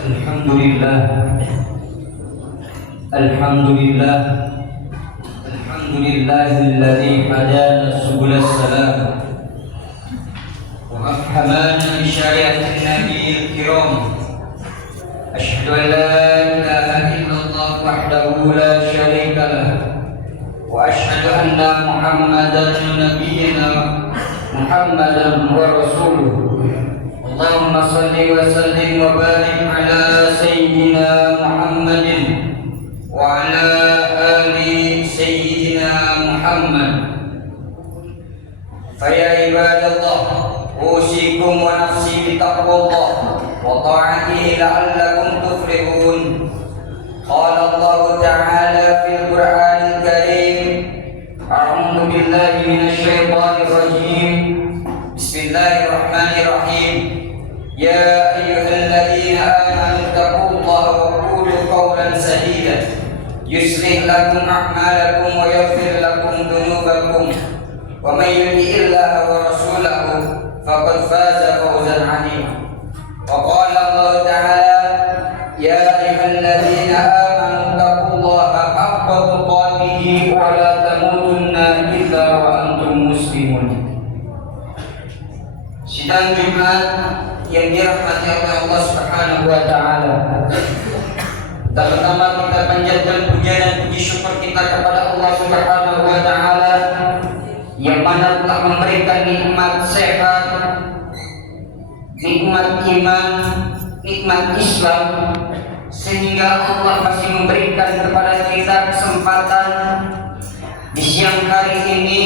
Alhamdulillah, Alhamdulillah, Alhamdulillahilladzi hadana subulas salam wa afhamana bi syariatin nabiyil kiram. Asyhadu an la ilaha illallah wahdahu la syarika lah wa asyhadu anna Muhammadan nabiyyuna Muhammadan wa rasuluh. Allahumma salli wa sallim wa barik ala sayyidina Muhammadin wa ala ali sayyidina Muhammad. Faya ibadallah, usikum wa nafsi bitaqwallah wa ta'atihi la'allakum tuflihun. Qala Allah ta'ala fil Qur'anil Karim, a'udzu billahi minasy syaithanir rajim. Bismillahirrahmanirrahim. Ya ayyuhalladzina amanu taqullaha wa qulu qawlan sadida yuslih lakum a'malakum wa yaghfir lakum dhunubakum wa may yuti'illaha wa rasulahu faqad faza fawzan 'azima. Wa qala Allah ta'ala ya ayyuhalladzina amanu taqullaha haqqa tuqatih wa la tamutunna illa wa antum muslimun. Sidang Jumat yang dirahmati oleh Allah Subhanahu wa taala. Pertama kita panjatkan puja dan puji syukur kita kepada Allah Subhanahu wa taala yang mana telah memberikan nikmat sehat, nikmat iman, nikmat Islam, sehingga Allah masih memberikan kepada kita kesempatan di siang hari ini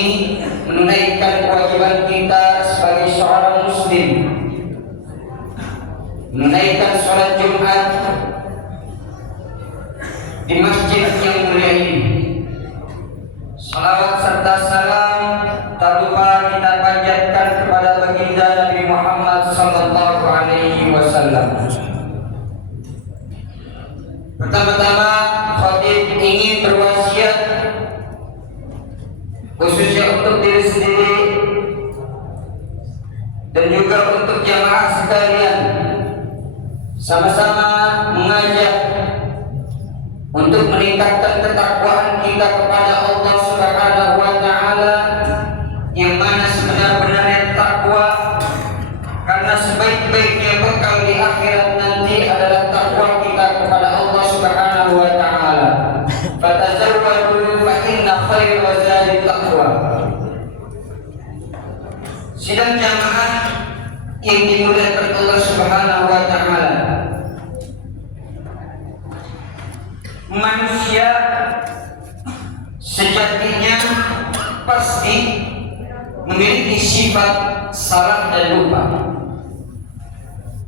menunaikan kewajiban kita sebagai seorang muslim, menunaikan sholat Jumat di masjid yang mulia ini. Salawat serta salam tak lupa kita panjatkan kepada baginda Nabi Muhammad sallallahu alaihi wasallam. Pertama-tama khatib ingin berwasiat khususnya untuk diri sendiri dan juga untuk jamaah sekalian, sama-sama mengajak untuk meningkatkan ketakwaan kita kepada Allah Subhanahu wa taala, yang mana sebenar-benarnya takwa, karena sebaik-baiknya bekal di akhirat nanti adalah takwa kita kepada Allah Subhanahu wa taala. Fatazawwadu fa inna khairal zadi taqwa. Sidang jamaah yang dimuliakan Allah Subhanahu wa taala, manusia sejatinya pasti memiliki sifat salah dan lupa,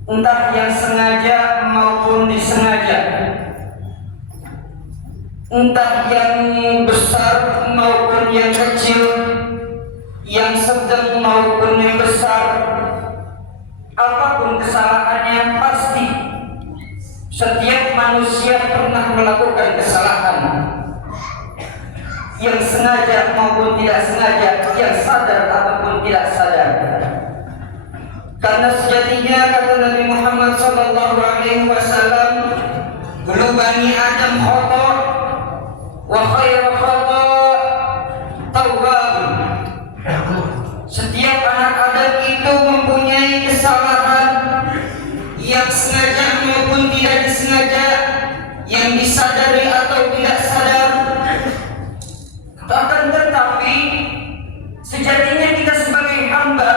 entah yang sengaja maupun disengaja, entah yang besar maupun yang kecil, yang sedang maupun yang besar. Apapun kesalahannya, pasti setiap manusia pernah melakukan kesalahan, yang sengaja maupun tidak sengaja, yang sadar ataupun tidak sadar. Karena sejatinya kata Nabi Muhammad sallallahu alaihi wasallam, "Kullu bani Adam khata wa khairu khata tawwabun." Setiap anak Adam itu mempunyai kesalahan, yang sengaja maupun tidak disengaja, yang disadari atau tidak sadar. Akan tetapi sejatinya kita sebagai hamba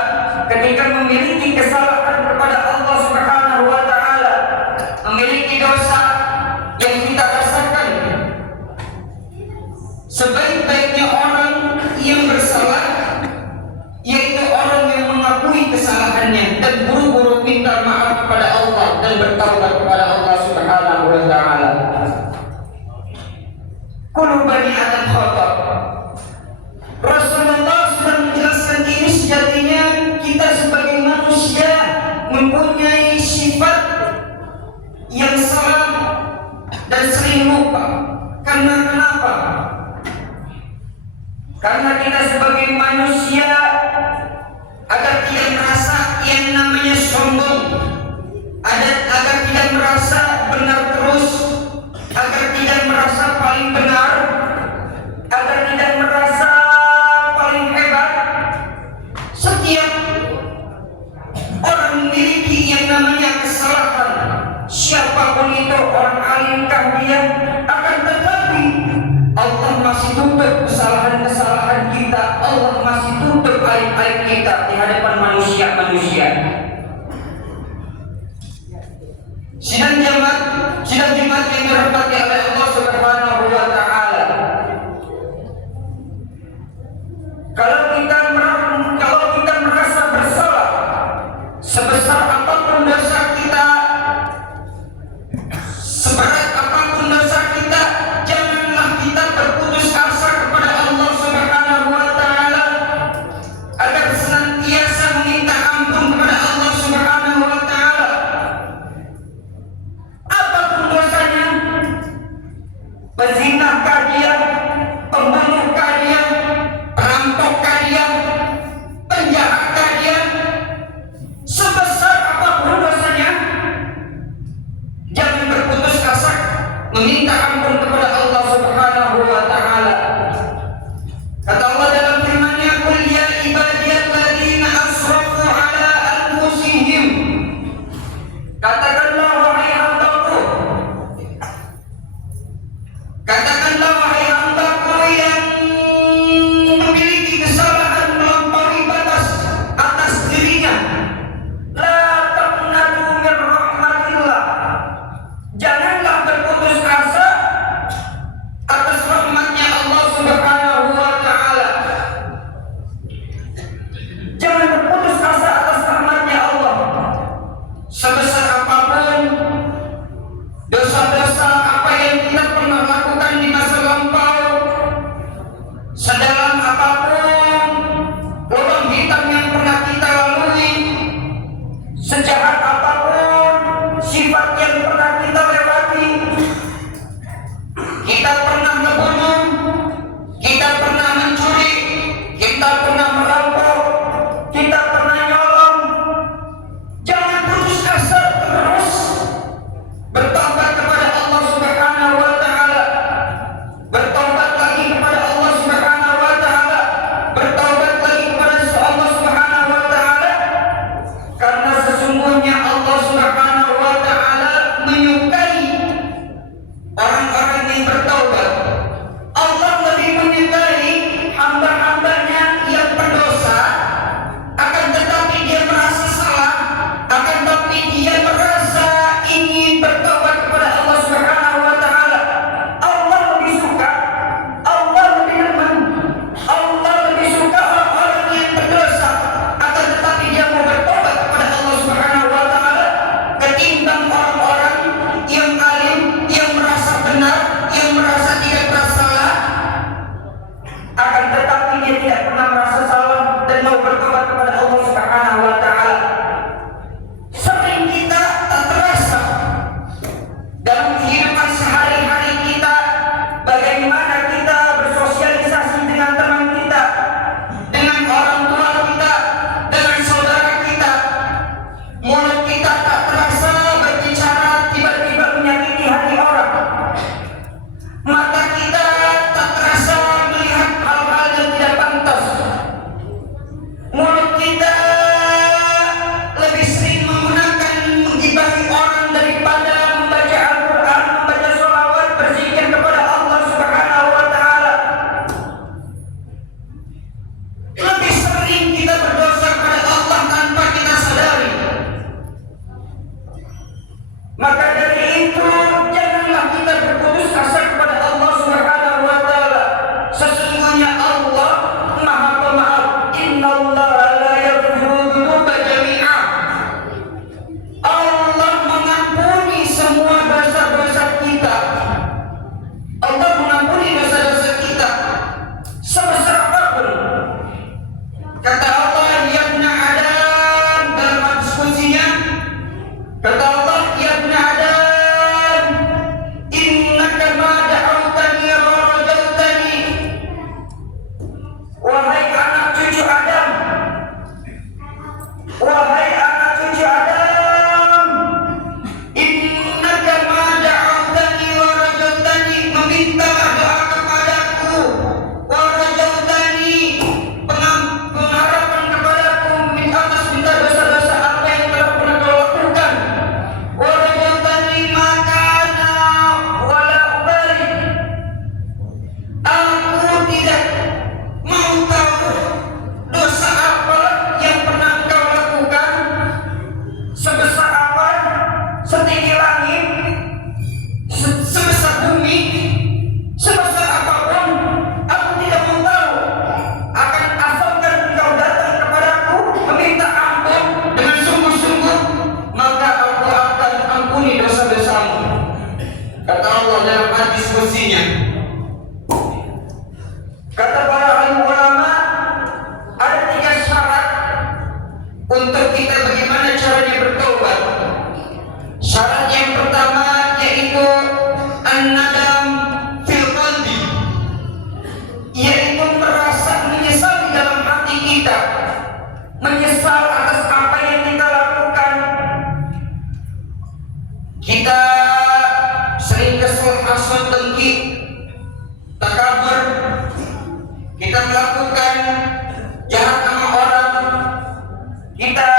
ketika memiliki kesalahan kepada Allah Subhanahu wa taala, memiliki dosa yang kita rasakan, sebaik-baiknya orang yang bersalah yaitu orang yang mengakui kesalahannya dan buru-buru minta maaf kepada Allah dan bertaubat kepada Allah Subhanahu wa taala. Kullu bani Adam khata. Rasulullah sudah menjelaskan ini, sejatinya kita sebagai manusia mempunyai sifat yang salah dan sering lupa. Karena kenapa? Karena kita sebagai manusia agar tidak merasa yang namanya sombong, ada seorang alimkah dia? Akan tetapi Allah masih tutup kesalahan-kesalahan kita, Allah masih tutup aib-aib kita di hadapan manusia-manusia. Sidang Jumat yang dirahmati oleh Allah Subhanahu wa taala. Kalau kita merasa bersalah, sebesar apapun dosa kita, seberat apapun dosa kita, janganlah kita berputus asa kepada Allah Subhanahu wa taala, agar senantiasa meminta ampun kepada Allah Subhanahu wa taala. Apapun dosanya, pezinahkah dia, pembunuhkah dia, perampokkah dia, penjahatkah dia, sebesar apapun dosanya, jangan berputus asa meminta ampun kepada Allah Subhanahu wa taala. Kata Allah dalam firman-Nya, "Qul ya ibadiyalladzina asrafu ala anfusihim." Katakanlah wahai hambaku, yang memiliki kesalahan melampaui batas atas dirinya, la taqnatu min rahmatillah. Janganlah berputus asa solusinya. Kata para ulama, ada 3 syarat untuk kita bagaimana caranya bertobat. Syarat yang pertama yaitu an-nadam fil qalbi, yaitu merasa menyesal di dalam hati kita, menyesal atas apa yang kita lakukan. Kita sering kesel, hasad, dengki, takabur. Kita melakukan jahat sama orang. Kita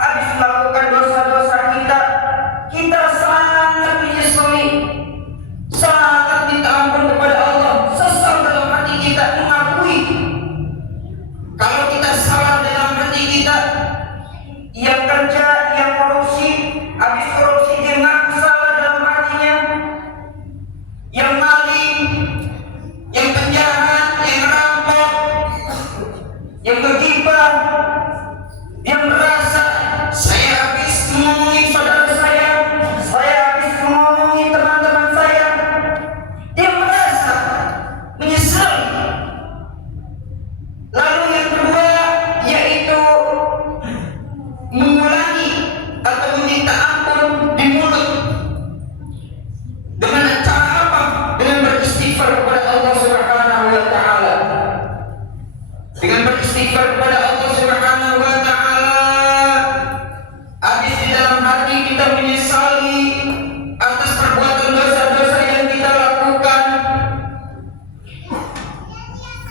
habis melakukan dosa-dosa kita sangat menyesali, sangat minta ampun kepada Allah, sesal dalam hati kita, mengakui kalau kita salah dalam hati kita. Yang kerja, yang korupsi, habis korupsi dia ngaku salah dalam hatinya. Yang maling, yang penjahat, yang rampok, yang bergibah, dia merasa saya habis ngomongin saudara saya habis ngomongin teman-teman saya. Dia merasa menyesal. Lalu yang kedua yaitu mengulangi atau meminta ampun di mulut. Dengan cara apa? Dengan beristighfar kepada Allah Subhanahu wa taala. Dengan beristighfar kepada Allah Subhanahu wa taala. Habis di dalam hati kita menyesali atas perbuatan dosa-dosa yang kita lakukan.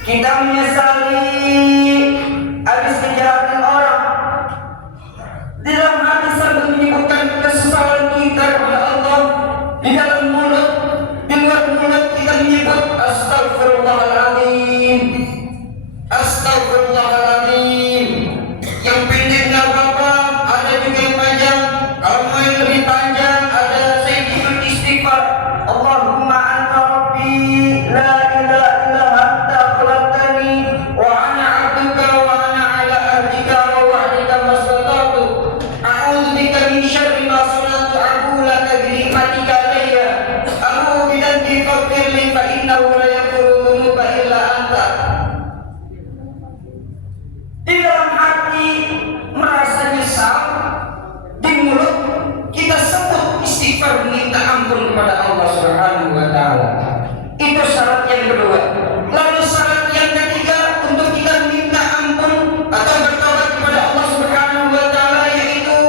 Kita menyesali habis menjahatin orang. Di dalam hati sambil menyebutkan kesesalan kita kepada Allah. Di dalam mulut, di luar mulut kita menyebut astagfirullahaladzim, astagfirullahaladzim. Yang pendek nggak apa-apa, ada juga yang panjang. Kalau mau yang lebih panjang, ada sayyidul istighfar. Allahumma anta rabbi, la ilaha illa anta khalaqtani, wa ana abduka wa ana ala ahdika wa wa'dika mastata'tu. A'udzu bika min syarri ma sana'tu, a'udzu laka bi ni'matika alayya, a'udzu bi dhanbi faghfir li fa innahu la yaghfiru dzunuba illa anta. Di dalam hati merasa nyesal, di mulut kita sebut istighfar, minta ampun kepada Allah Subhanahu wa taala. Itu syarat yang kedua. Lalu syarat yang ketiga untuk kita minta ampun atau bertobat kepada Allah Subhanahu wa taala yaitu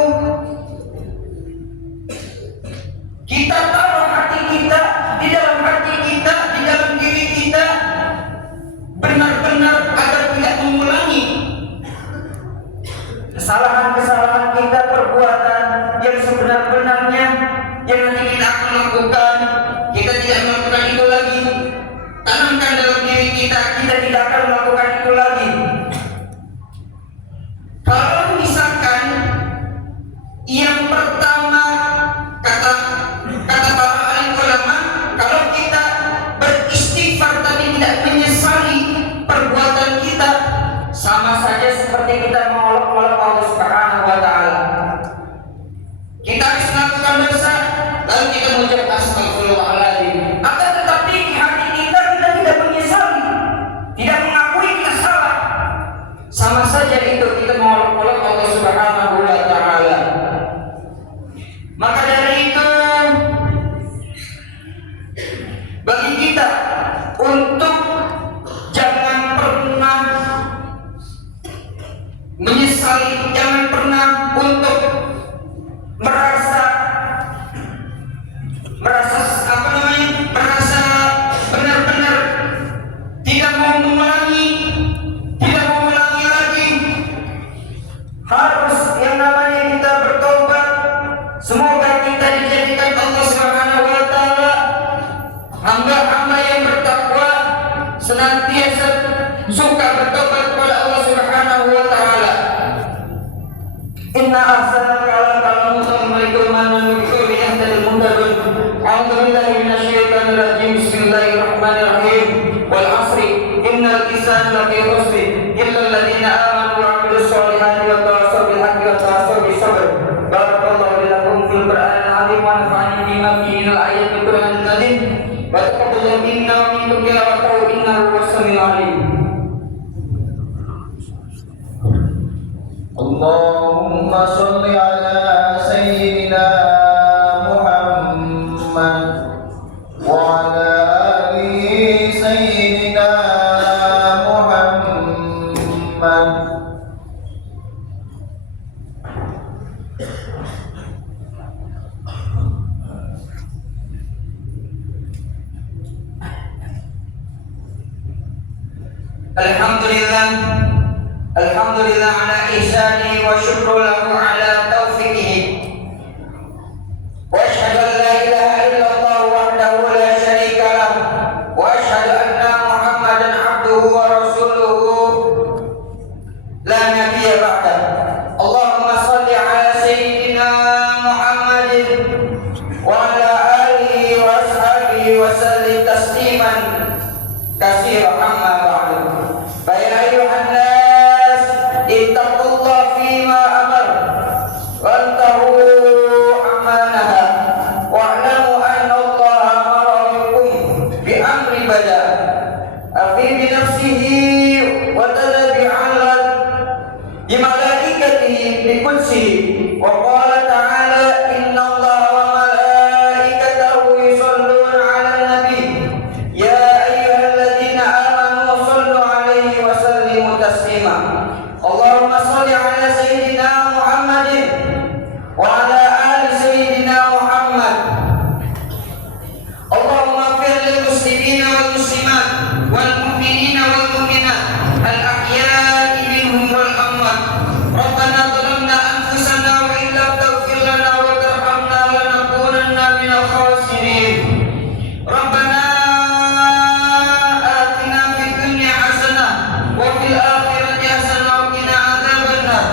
kita taruh hati kita, di dalam hati kita, di dalam diri kita benar-benar agar tidak mengulangi kesalahan-kesalahan kita, perbuatan yang sebenar-benarnya yang nanti kita akan lakukan. Kita tidak melakukan itu lagi. Tanamkan dalam diri kita, kita tidak akan melakukan itu lagi. Kalau misalkan yang pertama kata para alim ulama, kalau kita beristighfar tapi tidak menyesali perbuatan kita, sama saja seperti kita mengolok-olok Allah Subhanahu wa taala. Kita habis melakukan dosa, lalu kita mengucap astagfirullahaladzim. Akan tetapi di hati kita tidak menyesali, tidak mengakui kita salah. Sama saja itu kita mengolok-olok Allah Subhanahu wa taala. Maka dari itu bagi kita untuk jangan pernah menyesali, jangan pernah untuk merasa benar-benar tidak mau mengulangi lagi. Harus yang namanya kita bertobat. Semoga kita dijadikan Allah Subhanahu wa taala hamba-hamba yang bertakwa, senantiasa suka bertobat kepada Allah Subhanahu wa taala. Inna ahsanal kalam kalamullahi malikul manan wa biqawli yahdil muhtadun. A'udzu billahi minasyaitonir rajim. Bismillahirrahmanirrahim. Wal 'asri innal insana lafi khusr illa alladziina aamanu wa 'amilus shalihati wa tawassaw bil haqqi wa tawassaw bis sabr. Barakallahu lakum fil Qur'anil 'azim wa nafa'ani bima fihi minal ayati wal Qur'anil 'azim. Wa taqabbalallahu Alhamdulillah, Alhamdulillah ala ihsanihi wa syukru lahu ala taufiqihi. Wa asyhadu an la ilaha illallah wahdahu la syarika lah. Wa asyhadu anna Muhammadan abduhu wa rasuluhu la nabiyya ba'dah. Allahumma shalli ala sayyidina Muhammadin wa ala alihi wa ashabihi wa sallim tasliman katsiran amma ba'du. Fa ya ayuhan nas ittaqullah fima amar wantahu amanaha wa'lamu anna Allah amara bikum bi amri bada afi bi nafsihi wa tadabi ala bi malaikatihi bi kursihi wa qala ta'ala inna Allah wa malaikatahu yusalluna 'alan nabi ya ayyuhalladzina amanu sallu 'alaihi wa sallimu taslima. Allahumma shalli 'ala sayyidina Muhammadin wa 'ala ali sayyidina Muhammad. Allahumma ighfir lil muslimina wal muslimat wal mu'minina wal mu'minat al ahya'i minhum wal amwat. Rabbana zalamna anfusana wa in lam taghfir lana wa tarhamna lanakunanna minal khasirin. Rabbana atina fid dunya hasanah wa fil akhirati hasanah wa qina adzabannar.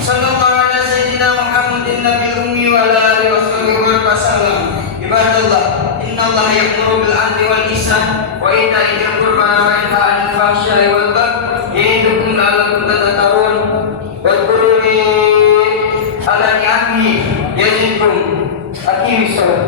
Sallallahu ala sayyidina Muhammadin nabiyil ummi wa ala alihi wa sahbihi wa sallam. Ibadallah, innallaha ya'muru bil 'adli wal ihsan wa ita'i dzil qurba wa yanha 'anil fahsya'i wal munkar ya'idukum la'allakum tadhakkarun. Wadhkuruni ala ni'amihi yazidkum. Aqimis shalah.